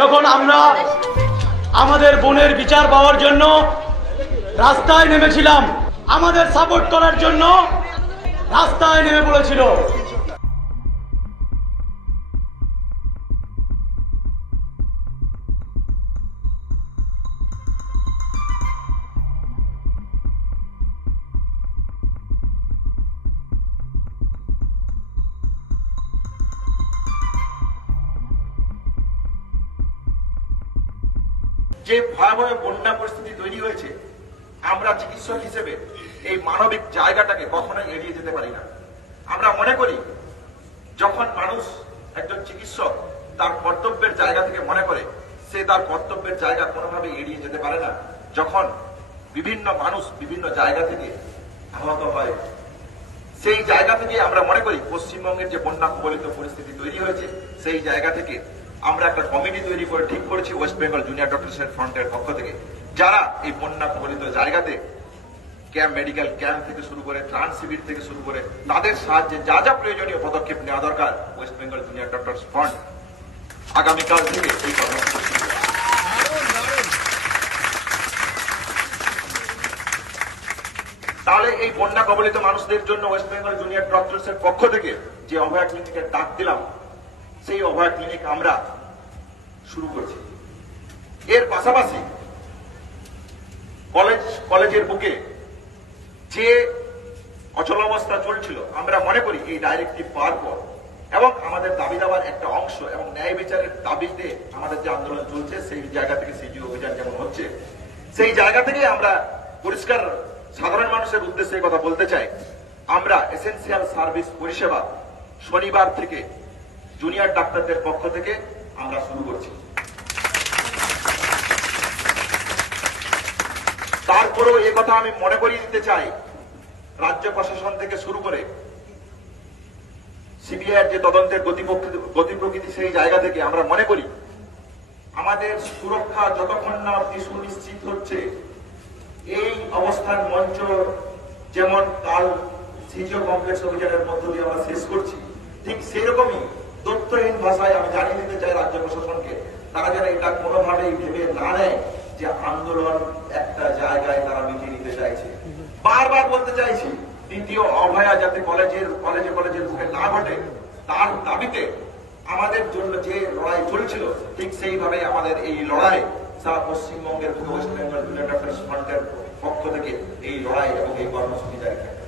যখন আমরা আমাদের বোনের বিচার পাওয়ার জন্য রাস্তায় নেমেছিলাম, আমাদের সাপোর্ট করার জন্য রাস্তায় নেমে পড়েছিল। যে ভয়াবহ বন্যা পরিস্থিতি তৈরি হয়েছে, আমরা চিকিৎসক হিসেবে এই মানবিক জায়গাটাকে কখনোই এড়িয়ে যেতে পারি না। আমরা মনে করি যখন মানুষ একজন চিকিৎসক তার কর্তব্যের জায়গা থেকে মনে করে, সে তার কর্তব্যের জায়গা কোনোভাবে এড়িয়ে যেতে পারে না। যখন বিভিন্ন মানুষ বিভিন্ন জায়গা থেকে আহত হয়, সেই জায়গা থেকে আমরা মনে করি পশ্চিমবঙ্গের যে বন্যা কবলিত পরিস্থিতি তৈরি হয়েছে, সেই জায়গা থেকে আমরা একটা কমিটি তৈরি করে ঠিক করেছি ওয়েস্ট বেঙ্গল জুনিয়র ডক্টরস ফ্রন্টের পক্ষ থেকে, যারা এই বন্যা কবলিত জায়গাতে ক্যাম্প, মেডিকেল ক্যাম্প থেকে শুরু করে ত্রাণ শিবির থেকে শুরু করে তাদের সাহায্যে যা যা প্রয়োজনীয় পদক্ষেপ নেওয়া দরকার, West Bengal junior doctors front আগামীকাল থেকে এই কর্মসূচি। তাহলে এই বন্যা কবলিত মানুষদের জন্য ওয়েস্ট বেঙ্গল জুনিয়র ডক্টরস এর পক্ষ থেকে যে অভয়া ক্লিনিকের ডাক দিলাম, সেই অভয়া ক্লিনিক আমরা শুরু করছি। এর পাশাপাশি কলেজের বুকে যে অচলাবস্থা চলছিল, আমরা মনে করি এই ডাইরেক্টিভ পাওয়ার পর এবং আমাদের দাবি দাবার একটা অংশ এবং ন্যায় বিচারের দাবিতে আমাদের যে আন্দোলন চলছে, সেই জায়গা থেকে সিজি অভিযান যেমন হচ্ছে, সেই জায়গা থেকে আমরা পরিষ্কার সাধারণ মানুষের উদ্দেশ্যে কথা বলতে চাই। আমরা এসেন্সিয়াল সার্ভিস পরিষেবা শনিবার থেকে জুনিয়র ডাক্তারদের পক্ষ থেকে আমরা শুরু করছি। তারপরেও এ কথা আমি মনে করিয়ে দিতে চাই, রাজ্য প্রশাসন থেকে শুরু করে সিবিআইয়ের যে তদন্তের গতি প্রকৃতি, সেই জায়গা থেকে আমরা মনে করি আমাদের সুরক্ষা যতক্ষণ না সুনিশ্চিত হচ্ছে, এই অবস্থান মঞ্চ যেমন কাল সিজিও কমপ্লেক্স অভিযানের মধ্য দিয়ে আমরা শেষ করছি, ঠিক সেরকমই তথ্যহীন ভাষায় আমি জানিয়ে দিতে চাই রাজ্য প্রশাসনকে, তারা যেন এটা কোনোভাবেই ভেবে না নেয় যে আন্দোলন একটা জায়গায় তারা মিটিয়ে নিতে চাইছে। বারবার বলতে চাইছি, দ্বিতীয় অভয়া যাতে কলেজে বুকে না ঘটে, তার দাবিতে আমাদের জন্য যে লড়াই চলছিল, ঠিক সেইভাবে আমাদের এই লড়াই সারা পশ্চিমবঙ্গের ওয়েস্ট বেঙ্গল জুনিয়র ডক্টরস ফ্রন্টের পক্ষ থেকে এই লড়াই এবং এই কর্মসূচি জারি থাকবে।